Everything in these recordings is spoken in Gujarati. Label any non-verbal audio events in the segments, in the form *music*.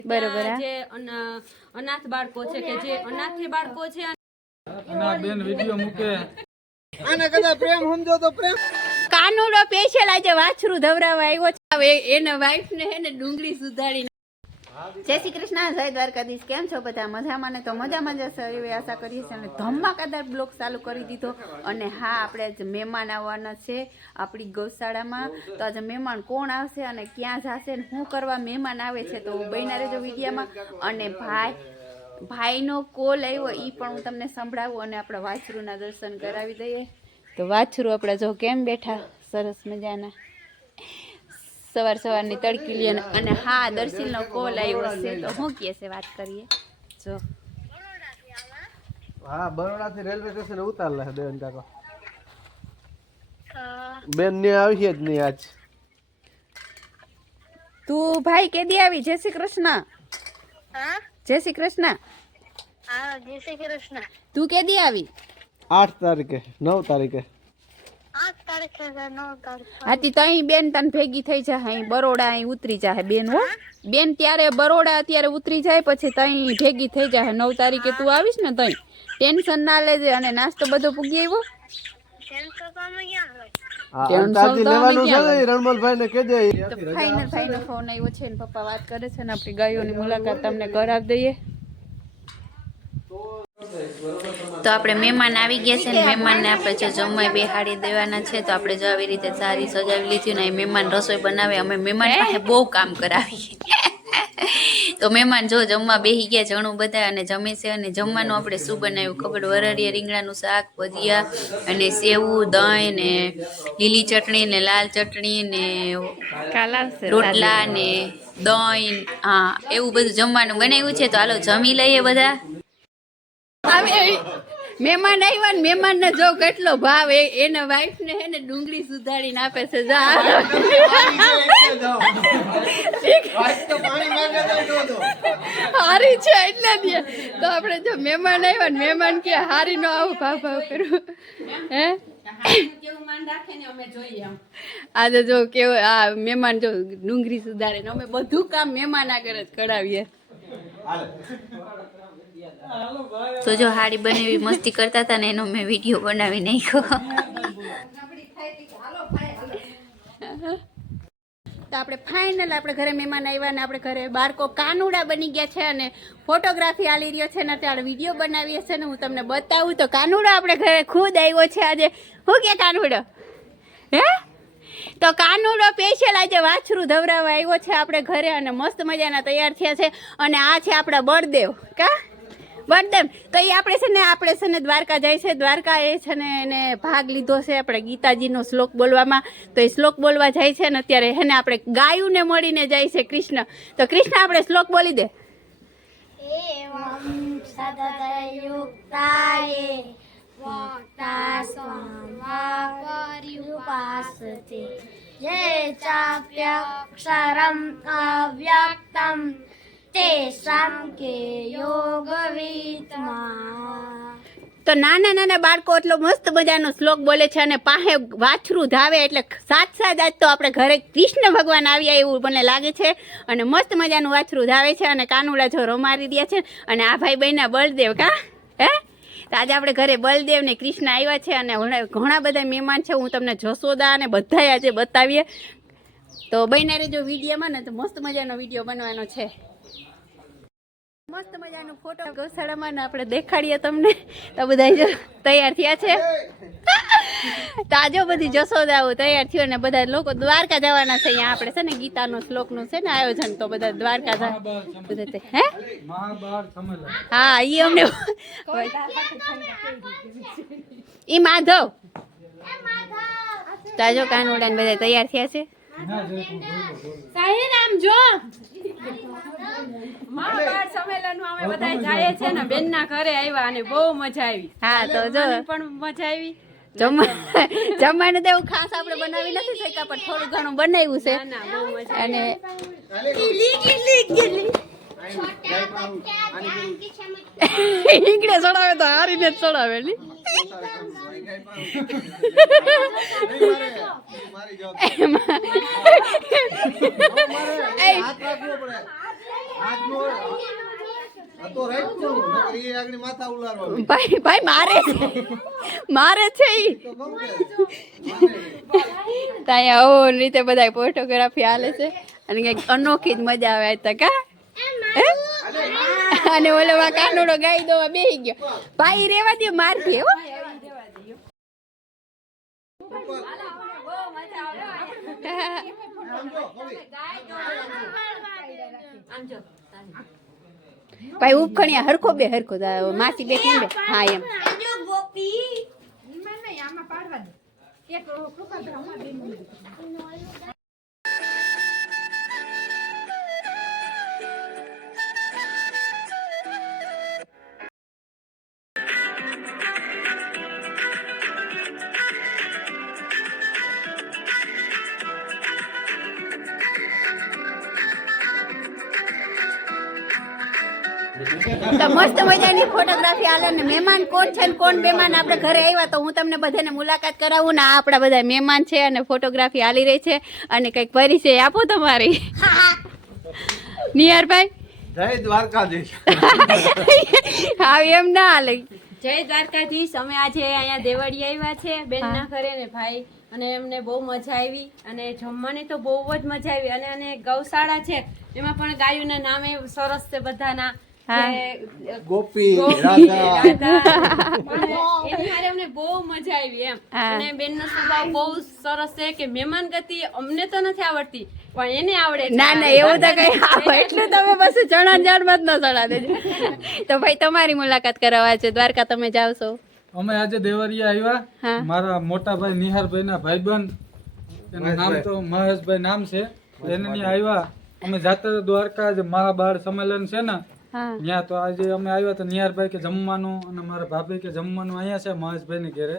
બરોબર. જે અનાથ બાળકો છે કે જે અનાથ બાળકો છે અને આ બેન વિડિયો મૂકે. આને કદા પ્રેમ સમજો તો પ્રેમ. કાનુડો સ્પેશિયલ આજે વાછરું ધવરાવા આવ્યો છે. હવે એના વાઈફ ને હે ને ડુંગળી સુધારી જય શ્રી કૃષ્ણ, જય દ્વારકાધીશ. કેમ છો બધા? મજામાં ને? તો મજામાં જ હશે એવી આશા કરીએ છીએ અને ધમાકાદાર બ્લોક ચાલુ કરી દીધો. અને હા, આપણે આજે મહેમાન આવવાના છે આપણી ગૌશાળામાં. તો આજે મહેમાન કોણ આવશે અને ક્યાં જશે ને શું કરવા મહેમાન આવે છે તો બન્યા રહેજો વિડીયામાં અને ભાઈ, ભાઈનો કોલ આવ્યો એ પણ હું તમને સંભળાવું અને આપણા વાછરુના દર્શન કરાવી દઈએ. તો વાછરું આપણે જો કેમ બેઠા? સરસ મજાના. સવાર સવારની તડકી લઈએ અને હા દર્શિલનો કોલ આવ્યો છે તો શું કહે છે વાત કરીએ? જો. હા બરોડા થી રેલવે સ્ટેશન ઉતાર છે દેવન કાકા. બેન ને આવી છે જ નહીં આજ. તું ભાઈ કેદી આવી? જય શ્રી કૃષ્ણ. જય શ્રી કૃષ્ણ. હા જય શ્રી કૃષ્ણ. તું કેદી આવી? આઠ તારીખે નવ તારીખે આઠ તારીખે છે નવ તારીખે હાથી તો અહીં બેન તને ભેગી થઈ જાય અહીં બરોડા અહીં ઉતરી જાય બેન હો. બેન ત્યારે બરોડા અત્યારે ઉતરી જાય પછી તઈ ભેગી થઈ જાય નવ તારીખે તું આવીશ ને તઈ ટેન્શન ના લેજે અને નાસ્તો બધો પૂગી આવ્યો? પપ્પા વાત કરે છે ને આપણી ગાયોની મુલાકાત તમને કરાવી દઈએ. તો આપણે મહેમાન આવી ગયા છે ને મહેમાનને આપણે જો જમવા બેહાડી દેવાના છે તો આપણે જો આવી રીતે સારી સજાવી લીધી ને મહેમાન રસોઈ બનાવે અમે મહેમાન પાસે બહુ કામ કરાવીએ. તો મહેમાન જો જમવા બેહી ગયા જણું બધા અને જમે છે અને જમવાનું આપણે શું બનાવ્યું? ખબર? વરાળીયા રીંગણાનું શાક ભજીયા અને સેવું દહીં ને લીલી ચટણી ને લાલ ચટણી ને રોટલા ને દહીં હા એવું બધું જમવાનું બનાવ્યું છે તો હાલો જમી લઈએ બધા. મહેમાન આવ્યા ને મહેમાન ને જો કેટલો ભાવ એના વાઈફ ને હે ને ડુંગળી સુધારીને આપે છે જા. હારી છે એટલે દે તો આપણે જો મહેમાન આવ્યા ને મહેમાન કે હારી નો આવો ભાવ ભાવ કરું હે? આજે જો કેવું આ મહેમાન જો ડુંગળી સુધારે ને અમે બધું કામ મહેમાન આગળ જ કરાવીએ તો જો હાડી બનેવી મસ્તી કરતા હતા ને એનો મેં વીડિયો બનાવી નાખ્યો. તો આપણે ફાઇનલ આપણે ઘરે મહેમાન આવ્યા ને આપણે ઘરે બાળકો કાનુડા બની ગયા છે અને ફોટોગ્રાફી આલી રહ્યો છે ને ત્યારે વીડિયો બનાવીએ છે ને હું તમને બતાવું તો કાનુડો આપણે ઘરે ખુદ આવ્યો છે આજે. હું કે કાનુડો? હે? તો કાનુડો સ્પેશિયલ આજે વાછરું ધવરાવા આવ્યો છે. આપણે ઘરે અને મસ્ત મજાના તૈયાર થયા છે. અને આ છે આપણા બળદેવ, કા? બળદેવ. તો એ આપણે છે ને, આપણે છે ને દ્વારકા જાય છે. દ્વારકા એ છે ને, એને ભાગ લીધો છે આપણે ગીતાજીનો શ્લોક બોલવામાં. તો એ શ્લોક બોલવા જાય છે ને, અત્યારે એને આપણે ગાયુંને મળીને જાય છે કૃષ્ણ. તો કૃષ્ણ, આપણે શ્લોક બોલી દે. મોટા સ્વામા કે યોગવિતમાં તો નાના નાના બાળકો એટલો મસ્ત મજાનો શ્લોક બોલે છે અને પાસે વાછરું ધાવે એટલે સાત સાત આજ તો આપણે ઘરે કૃષ્ણ ભગવાન આવ્યા એવું મને લાગે છે. અને મસ્ત મજાનું વાછરું ધાવે છે અને કાનુડા જો મારી દે છે. અને આ ભાઈ બહેનના બળદેવ કા? હે? તો આજે આપણે ઘરે બલદેવ ને કૃષ્ણ આવ્યા છે અને ઘણા બધા મહેમાન છે. હું તમને જશોદા અને બધાય આજે બતાવીએ. તો બહેના જો વિડીયોમાં ને તો મસ્ત મજાનો વીડિયો બનવાનો છે. મસ્ત મજાનો ફોટો ગૌશાળામાં ને આપણે દેખાડીએ તમને. તો બધા જો તૈયાર થયા છે. તાજો બધી બધી જશોદાઓ તૈયાર થયો ને બધા લોકો દ્વારકા જવાના છે. અહીંયા આપણે છે ને ગીતાનો શ્લોકનું છે ને આયોજન તો બધા દ્વારકા જાય બધા હે? હા ઈ અમને ઈ માધવ. તાજો કાનોડા ને બધા તૈયાર થયા છે. સાહેબ આમ જો. મહાભારત સંમેલનમાં અમે બધા જાય છે ને બેનના ઘરે આવ્યા અને બહુ મજા આવી. હા તો જો. પણ મજા આવી. જમવા જમવાનું તો એવું ખાસ આપણે બનાવી નથી શક્યા પણ થોડું ઘણું બનાવ્યું છે. ના બહુ મજા અને ઈંગડે ચડાવે તો હારીને જ ચડાવે *laughs* ભાઈ ભાઈ મારે મારે છે ઈ. ત્યાં આવો રીતે બધા ફોટોગ્રાફી હાલે છે. અને કંઈક અનોખી જ મજા આવે કા અને ઓલો કાનુડો કાનોડો ગાઈ દો બેહી ગયો. ભાઈ રેવા દે મારથી હો. ભાઈ ઉપખણિયા હરખો બે હરખો માસી બેઠી બે હા એમ. તો મસ્ત મજાની ફોટોગ્રાફી હાલે ને મહેમાન કોણ છે ને કોણ મહેમાન આપણે ઘરે આવ્યા તો હું તમને બધાને મુલાકાત કરાવું ને આ આપણા બધા મહેમાન છે અને ફોટોગ્રાફી આલી રહી છે અને કંઈક પરિચય આપો તમારી. નિયરભાઈ જય દ્વારકાધીશ. હા એમ ના હાલે. જય દ્વારકાધીશ. અમે આજે અહીંયા દેવળી આવ્યા છે બેનના ઘરે ને ભાઈ. અને એમને બહુ મજા આવી અને જમવાની તો બહુ જ મજા આવી. અને અને ગૌશાળા છે એમાં પણ ગાયોના નામે સરસ છે બધાના. ગોપી ગોપી, રાધા. રાધા. એની હારે અમને બહુ મજા આવી એમ. અને બેનનો સ્વભાવ બહુ સરસ છે કે મહેમાન ગતિ અમને તો નથી આવડતી પણ એને આવડે ના ના એવું તો કઈ આવે એટલું તમે બસ ચણા જાણમાં જ ન ચણા દેજો. તો ભાઈ તમારી મુલાકાત કરાવવા છે. દ્વારકા તમે જાવ છો. અમે આજે દેવરિયા આવ્યા. મારા મોટા ભાઈ નિહારભાઈ ના ભાઈબંધ એનું નામ તો મહેશભાઈ નામ છે. એને આવ્યા. અમે જાતે દ્વારકા જે મહાબાળ સંમેલન છે ને ત્યાં તો આજે અમે આવ્યા તો નિયારભાઈ કે જમવાનું અને મારા ભાભી કે જમવાનું અહીંયા છે મહેશભાઈ ની ઘેરે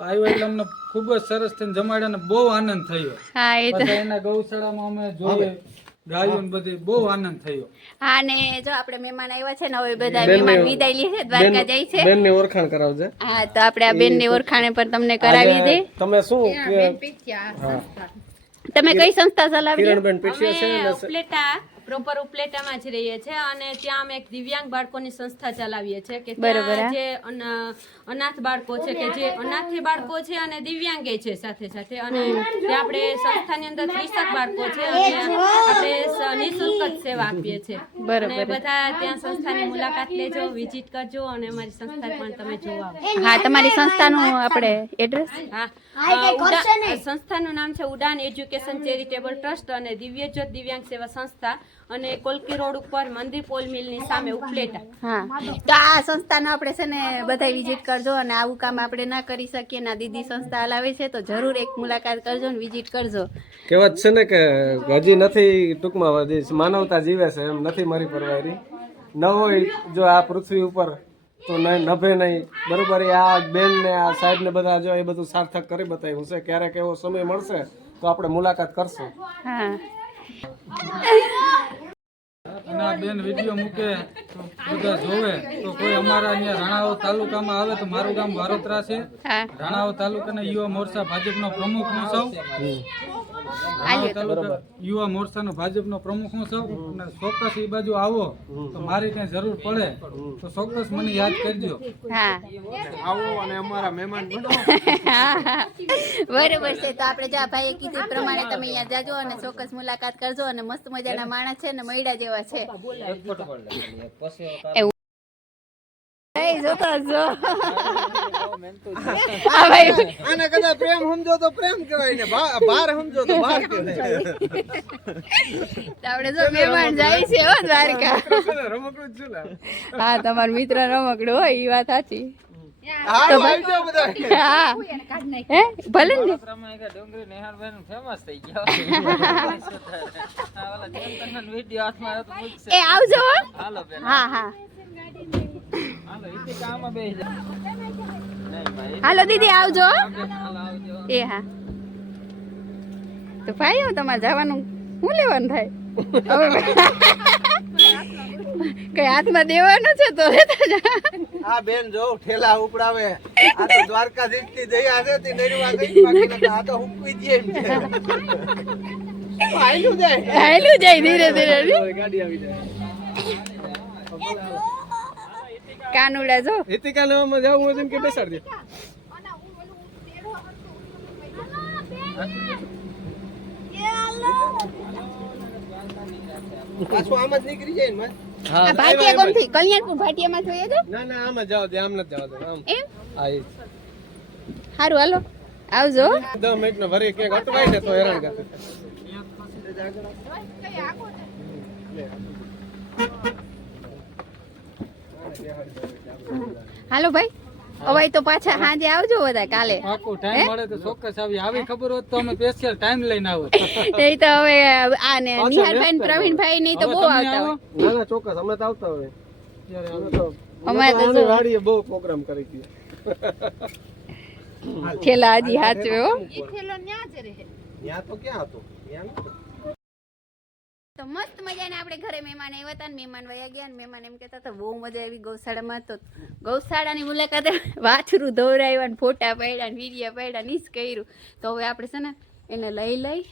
આવ્યા એટલે અમને ખૂબ જ સરસ થઈને જમાડ્યા અને બહુ આનંદ થયો. એના ગૌશાળામાં અમે જોઈએ ને બધી બહુ આનંદ થયો. હા ને જો આપણે મહેમાન આવ્યા છે ને હવે બધા મહેમાન વિદાય લે છે દ્વારકા જાય છે. બેનની ઓળખાણ કરાવજે. હા તો આપણે આ બેનની ઓળખાણે પર તમને કરાવી દે. તમે શું તમે કઈ સંસ્થા ચલાવી કિરણબેન પીઠિયા છે અમે ને ઉપલેટા પ્રોપર ઉપલેટામાં જ રહીએ છીએ અને ત્યાં અમે એક દિવ્યાંગ બાળકોની સંસ્થા ચલાવીએ છીએ કે ત્યાં જે અનાથ બાળકો છે કે જે અનાથ બાળકો છે અને દિવ્યાંગે છે સાથે સાથે. અને આપણે સંસ્થાની અંદર ત્રીસક બાળકો છે અને નિઃશુલ્ક જ સેવા આપીએ છીએ. બરાબર. બધા ત્યાં સંસ્થાની મુલાકાત લેજો વિઝિટ કરજો અને અમારી સંસ્થા પણ તમે જોવા આવો. હા તમારી સંસ્થાનું આપણે એડ્રેસ હા. સંસ્થાનું નામ છે ઉડાન એજ્યુકેશન ચેરિટેબલ ટ્રસ્ટ અને દિવ્યજ્યોત દિવ્યાંગ સેવા સંસ્થા. અને કોલકી રોડ ઉપર મંદિર પોલ મિલની સામે ઉપલેટા. હા. તો આ સંસ્થાનો આપણે છે ને બધા વિઝિટ કરજો અને આવું કામ આપણે ના કરી શકીએ ના દીદી સંસ્થા હલાવે છે તો જરૂર એક મુલાકાત કરજો ને વિઝિટ કરજો. કહેવત છે ને કે હજી નથી ટૂંકમાં હજી માનવતા જીવે છે એમ નથી મરી પરવારી. ન હોય જો આ પૃથ્વી ઉપર તો નહીં નભે નહીં બરોબર એ આ બેન ને આ સાહેબ ને બધા જો એ બધું સાર્થક કરી બતાવ્યું છે. ક્યારેક એવો સમય મળશે તો આપણે મુલાકાત કરશું. હા. અને આ બેન વીડિયો મૂકે તો બધા જોવે. તો કોઈ અમારા અહીંયા રાણાઓ તાલુકામાં આવે તો મારું ગામ વારોતરા છે. રાણાવ રાણાઓ તાલુકાના યુવા મોરચા ભાજપનો પ્રમુખ હું સૌ યુવા મોરચાનો ભાજપનો પ્રમુખ હું છું. અને ચોક્કસ એ બાજુ આવો. તો મારી કઈ જરૂર પડે. તો ચોક્કસ મને યાદ કરજો. હા. આવો અને અમારા મહેમાન બનો. બરોબર છે. તો આપણે જા ભાઈએ કીધું પ્રમાણે તમે અહીંયા જાજો અને ચોક્કસ મુલાકાત કરજો અને મસ્ત મજાના માણસ છે ને મૈડા જેવા છે. એવું એ જોતો જો. આ ભાઈ. આને કદાચ પ્રેમ સમજો તો પ્રેમ કહેવાય ને બાર સમજો તો બાર કહેવાય. આપણે જો મહેમાન જાય છે હો દ્વારકા. રમકડું જ છું હા તમાર મિત્ર રમકડું હોય એ વાત સાચી. ભલે ને ડુંગળી નિહાળભાઈ નું ફેમસ થઈ ગયો ઓલા જયંતનનો વીડિયો હાથમાં આવ્યો તો મૂકશે એ આવજો હા હા. હાલો ઈથી કામમાં બેસી જા નહીં ભાઈ હાલો દીદી આવજો. એ હા. તો ભાઈ હું તમારે જવાનું શું લેવાનું થાય? કઈ હાથમાં દેવાનું છે તો આ બેન જો ઠેલા ઉપડાવે. આ તો દ્વારકાધીશથી જઈ આવે તે નરવા ગઈ બાકી આ તો હુકવી દે એમ છે. જાય હાલ્યું જાય ધીરે ધીરે ગાડી આવી જાય. કાનુડા જો. હિતિકા લેવામાં જવું હું એમ કે બેસાડ દે. પાછું આમ જ નીકળી જાય ને આ ભાટિયા કોમથી કલ્યાણપુર ભાટિયામાં જોઈએ તો? ના ના આમ જ જાવ દે આમ નથી જવા દે આમ. એમ? હા એ સારું હાલો. આવજો. દસ મિનિટ નો ભરી ક્યાંક અટવાય ને તો હેરાન કરતો હાલો ભાઈ હવે તો પાછા સાંજે આવજો બધા કાલે. પાકું ટાઈમ મળે તો ચોક્કસ આવી. આવી ખબર હોત તો અમે સ્પેશિયલ ટાઈમ લઈને આવો. *laughs* એ તો હવે આ ને નિહારભાઈ પ્રવીણભાઈ ની તો બહુ આવતા હોય ના ચોક્કસ અમે તો આવતા હોય. અમે તો વાડીએ બહુ પ્રોગ્રામ કરી હતી. છેલ્લા હજી જ રહે. ન્યા તો ક્યાં હતો? ન્યા નહોતો. તો મસ્ત મજાને આપણે ઘરે મહેમાન આવ્યા હતા ને મહેમાન વયા ગયા ને મહેમાન એમ કહેતા હતા, બહુ મજા આવી ગૌશાળામાં તો ગૌશાળાની મુલાકાતે *laughs* વાછરું દોરાવ્યા ને ફોટા પાડ્યા ને વીડિયા પાડ્યા નીચ કર્યું તો હવે આપણે છે ને એને લઈ લઈ.